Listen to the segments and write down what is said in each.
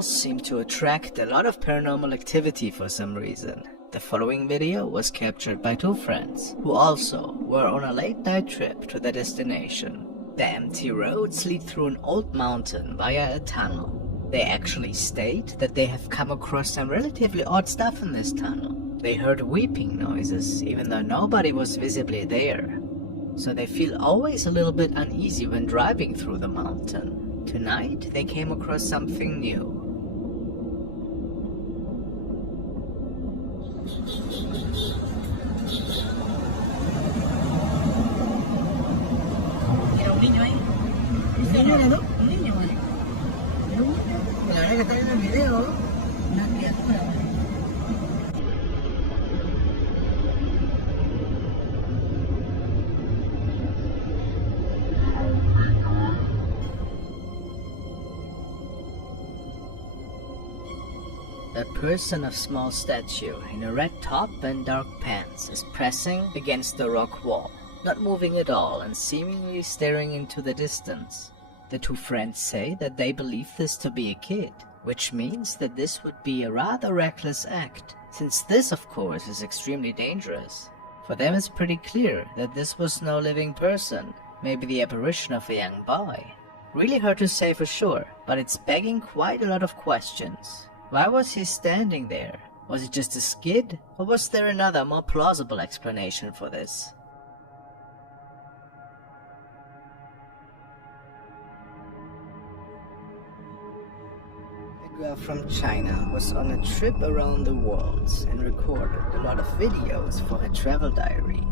tunnels seem to attract a lot of paranormal activity for some reason. The following video was captured by two friends who also were on a late night trip to their destination. The empty roads lead through an old mountain via a tunnel. They actually state that they have come across some relatively odd stuff in this tunnel. They heard weeping noises even though nobody was visibly there. So they feel always a little bit uneasy when driving through the mountain. Tonight they came across something new. ¿Un niño ahí? ¿Un niño era, no? ¿Un niño ahí? La verdad que está viendo el video, una criatura. A person of small stature in a red top and dark pants is pressing against the rock wall, not moving at all and seemingly staring into the distance. The two friends say that they believe this to be a kid, which means that this would be a rather reckless act, since this of course is extremely dangerous. For them it's pretty clear that this was no living person, maybe the apparition of a young boy. Really hard to say for sure, but it's begging quite a lot of questions. Why was he standing there? Was it just a skid? Or was there another, more plausible explanation for this? A girl from China was on a trip around the world and recorded a lot of videos for her travel diary.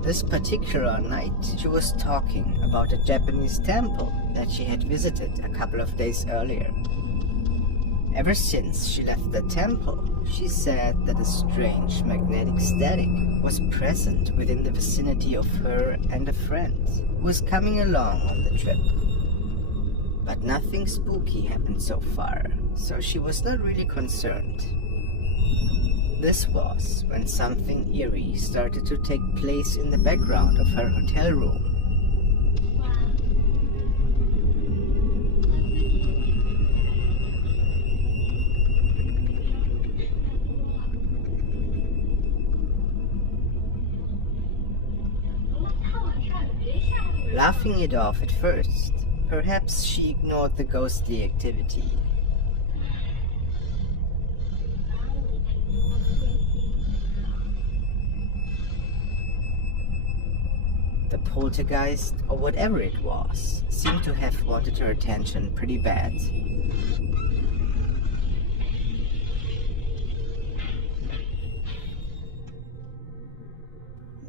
This particular night, she was talking about a Japanese temple that she had visited a couple of days earlier. Ever since she left the temple, she said that a strange magnetic static was present within the vicinity of her and a friend who was coming along on the trip. But nothing spooky happened so far, so she was not really concerned. This was when something eerie started to take place in the background of her hotel room. Laughing it off at first, perhaps she ignored the ghostly activity. The poltergeist, or whatever it was, seemed to have wanted her attention pretty bad.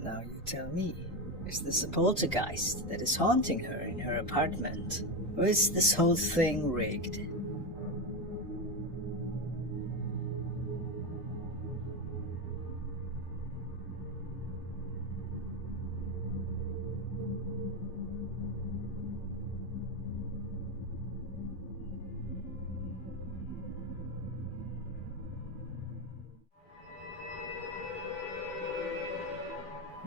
Now you tell me. Is this a poltergeist that is haunting her in her apartment? Or is this whole thing rigged?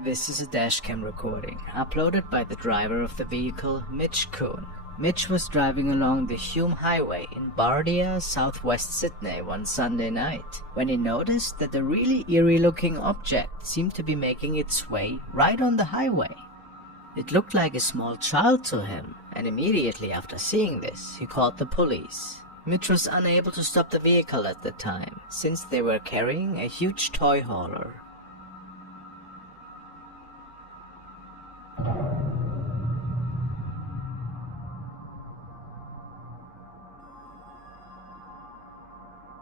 This is a dashcam recording, uploaded by the driver of the vehicle, Mitch Kuhn. Mitch was driving along the Hume Highway in Bardia, southwest Sydney one Sunday night, when he noticed that a really eerie-looking object seemed to be making its way right on the highway. It looked like a small child to him, and immediately after seeing this, he called the police. Mitch was unable to stop the vehicle at the time, since they were carrying a huge toy hauler.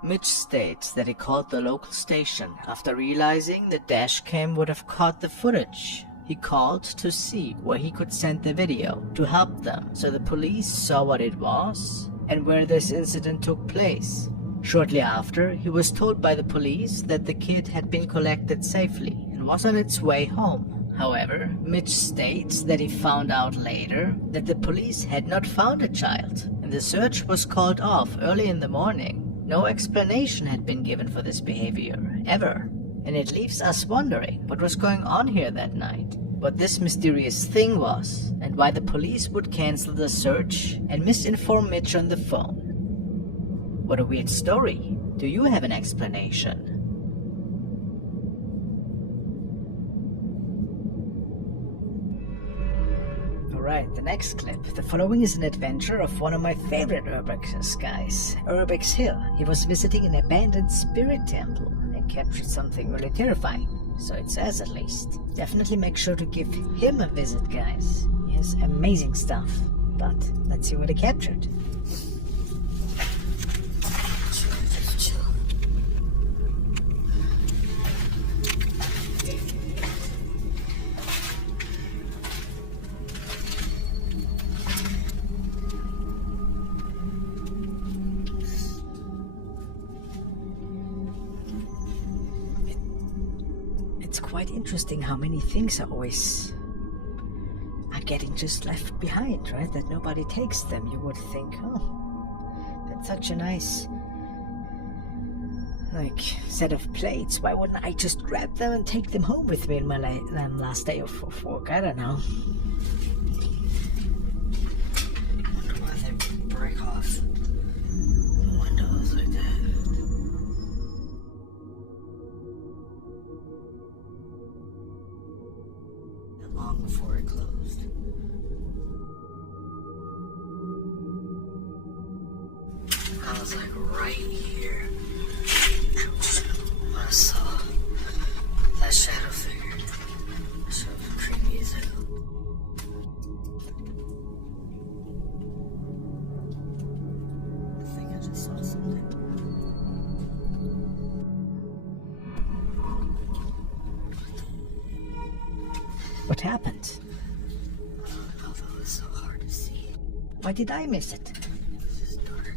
Mitch states that he called the local station after realizing the dashcam would have caught the footage. He called to see where he could send the video to help them, so the police saw what it was and where this incident took place. Shortly after, he was told by the police that the kid had been collected safely and was on its way home. However, Mitch states that he found out later that the police had not found a child, and the search was called off early in the morning. No explanation had been given for this behavior, ever, and it leaves us wondering what was going on here that night, what this mysterious thing was, and why the police would cancel the search and misinform Mitch on the phone. What a weird story. Do you have an explanation? Alright, the next clip. The following is an adventure of one of my favorite Urbex guys, Urbex Hill. He was visiting an abandoned spirit temple and captured something really terrifying. So it says, at least. Definitely make sure to give him a visit, guys. He has amazing stuff. But let's see what he captured. It's quite interesting how many things are getting just left behind, right? That nobody takes them. You would think, oh, that's such a nice set of plates. Why wouldn't I just grab them and take them home with me in my last day of work? I don't know. I wonder why they break off the windows like that. Long before it closed. I was like right here when I saw that shadow figure. So creepy as hell. I think I just saw something. What happened? I don't know if it was so hard to see. Why did I miss it? This is dark.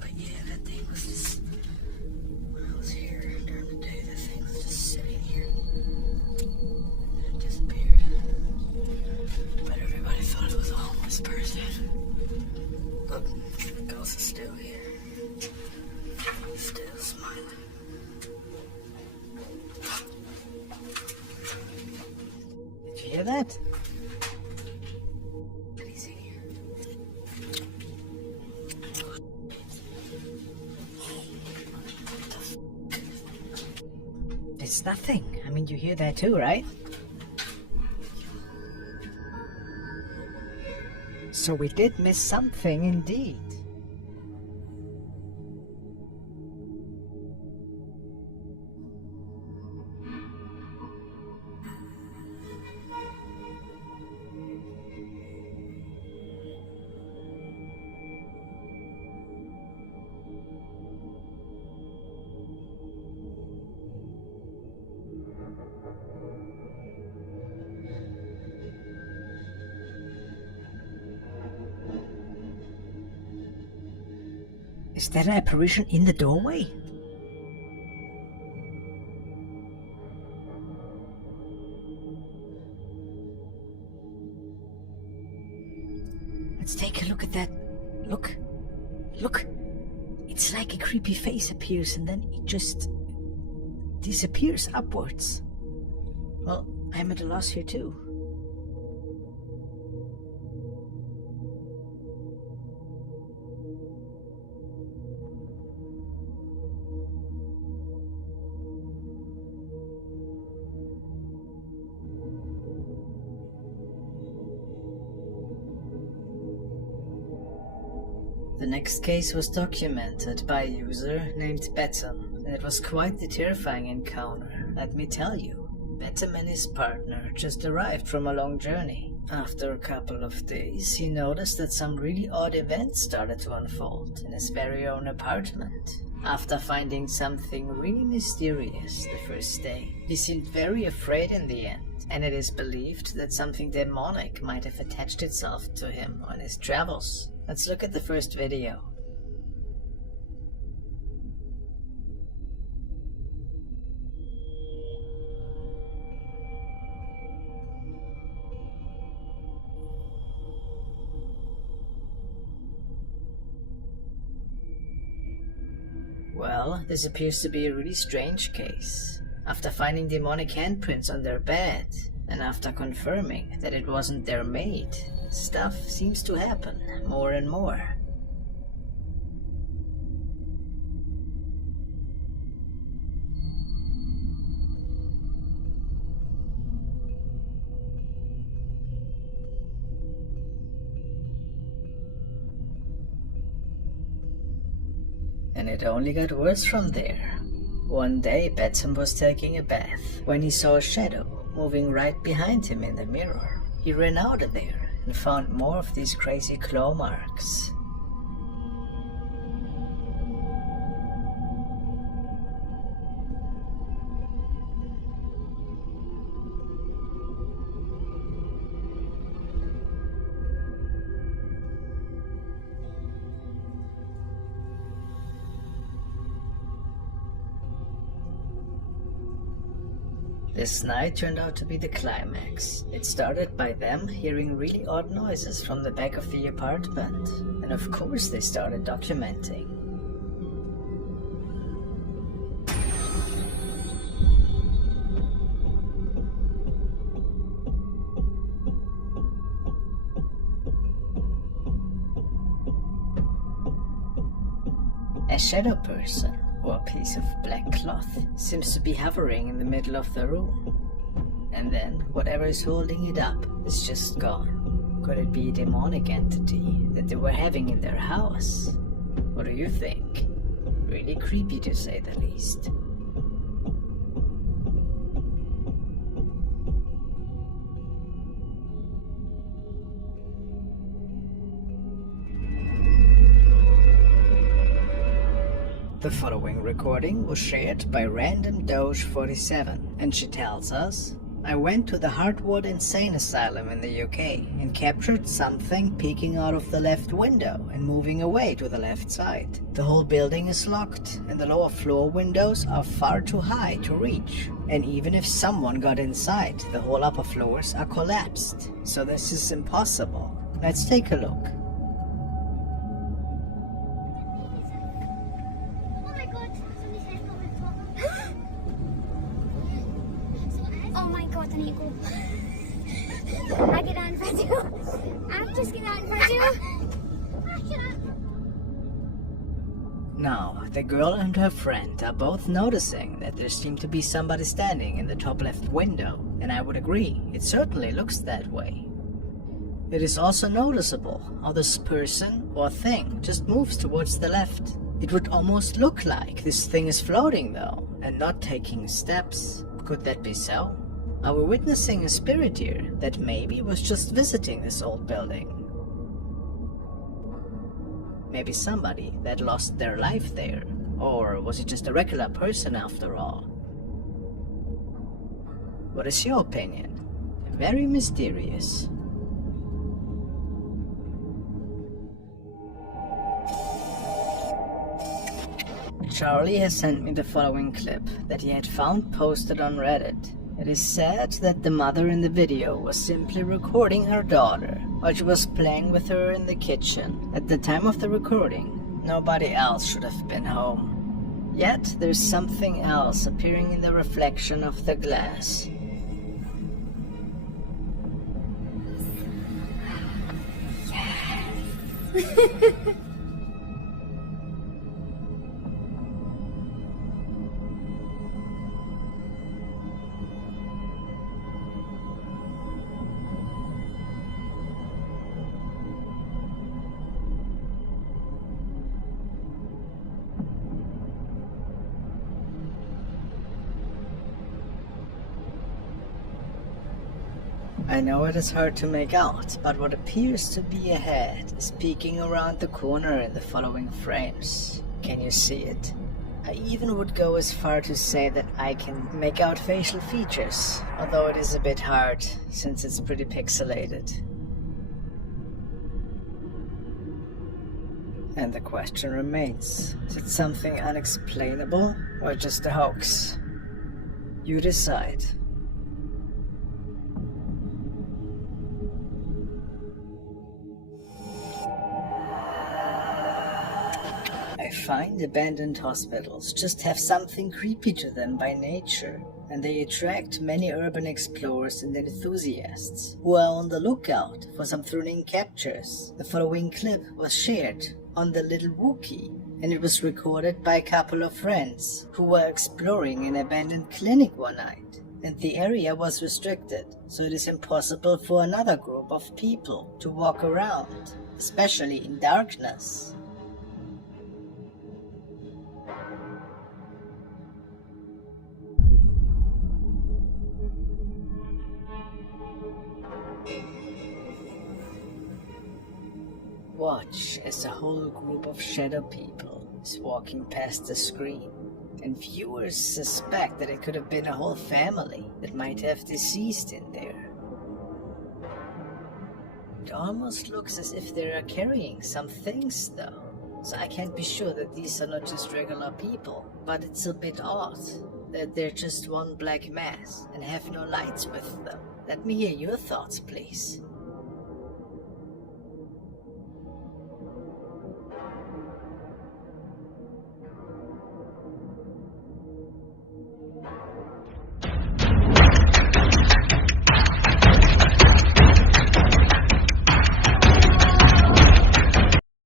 But yeah, that thing was just... When I was here during the day, that thing was just sitting here. Disappeared. But everybody thought it was a homeless person. Look, the ghost is still here. Still smiling. Did you hear that? He's in here. It's nothing. I mean, you hear that too, right? So we did miss something indeed. Is that an apparition in the doorway? Let's take a look at that. Look. Look. It's like a creepy face appears and then it just disappears upwards. Well, I'm at a loss here too. The next case was documented by a user named Betom, and it was quite the terrifying encounter, let me tell you. Betom and his partner just arrived from a long journey. After a couple of days, he noticed that some really odd events started to unfold in his very own apartment. After finding something really mysterious the first day, he seemed very afraid in the end, and it is believed that something demonic might have attached itself to him on his travels. Let's look at the first video. Well, this appears to be a really strange case. After finding demonic handprints on their bed, and after confirming that it wasn't their maid, stuff seems to happen more and more. And it only got worse from there. One day, Batson was taking a bath when he saw a shadow moving right behind him in the mirror. He ran out of there and found more of these crazy claw marks. This night turned out to be the climax. It started by them hearing really odd noises from the back of the apartment, and of course they started documenting. A shadow person, or a piece of black cloth, seems to be hovering in the middle of the room. And then whatever is holding it up is just gone. Could it be a demonic entity that they were having in their house? What do you think? Really creepy to say the least. The following recording was shared by Random Doge 47, and she tells us, I went to the Hartwood Insane Asylum in the UK and captured something peeking out of the left window and moving away to the left side. The whole building is locked and the lower floor windows are far too high to reach. And even if someone got inside, the whole upper floors are collapsed. So this is impossible. Let's take a look. Oh my god, I need to go. I get out in front of you. I'm just getting out in front of you. Now, the girl and her friend are both noticing that there seemed to be somebody standing in the top left window, and I would agree, it certainly looks that way. It is also noticeable how this person or thing just moves towards the left. It would almost look like this thing is floating though, and not taking steps. Could that be so? Are we witnessing a spirit here that maybe was just visiting this old building? Maybe somebody that lost their life there, or was it just a regular person after all? What is your opinion? Very mysterious. Charlie has sent me the following clip that he had found posted on Reddit. It is said that the mother in the video was simply recording her daughter while she was playing with her in the kitchen. At the time of the recording, nobody else should have been home. Yet there's something else appearing in the reflection of the glass. I know it is hard to make out, but what appears to be a head is peeking around the corner in the following frames. Can you see it? I even would go as far to say that I can make out facial features, although it is a bit hard since it's pretty pixelated. And the question remains, is it something unexplainable or just a hoax? You decide. I find abandoned hospitals just have something creepy to them by nature, and they attract many urban explorers and enthusiasts who are on the lookout for some thrilling captures. The following clip was shared on the Little Wookie, and it was recorded by a couple of friends who were exploring an abandoned clinic one night, and the area was restricted, so it is impossible for another group of people to walk around, especially in darkness. Watch as a whole group of shadow people is walking past the screen, and viewers suspect that it could have been a whole family that might have deceased in there. It almost looks as if they are carrying some things though, so I can't be sure that these are not just regular people, but it's a bit odd that they're just one black mass and have no lights with them. Let me hear your thoughts, please.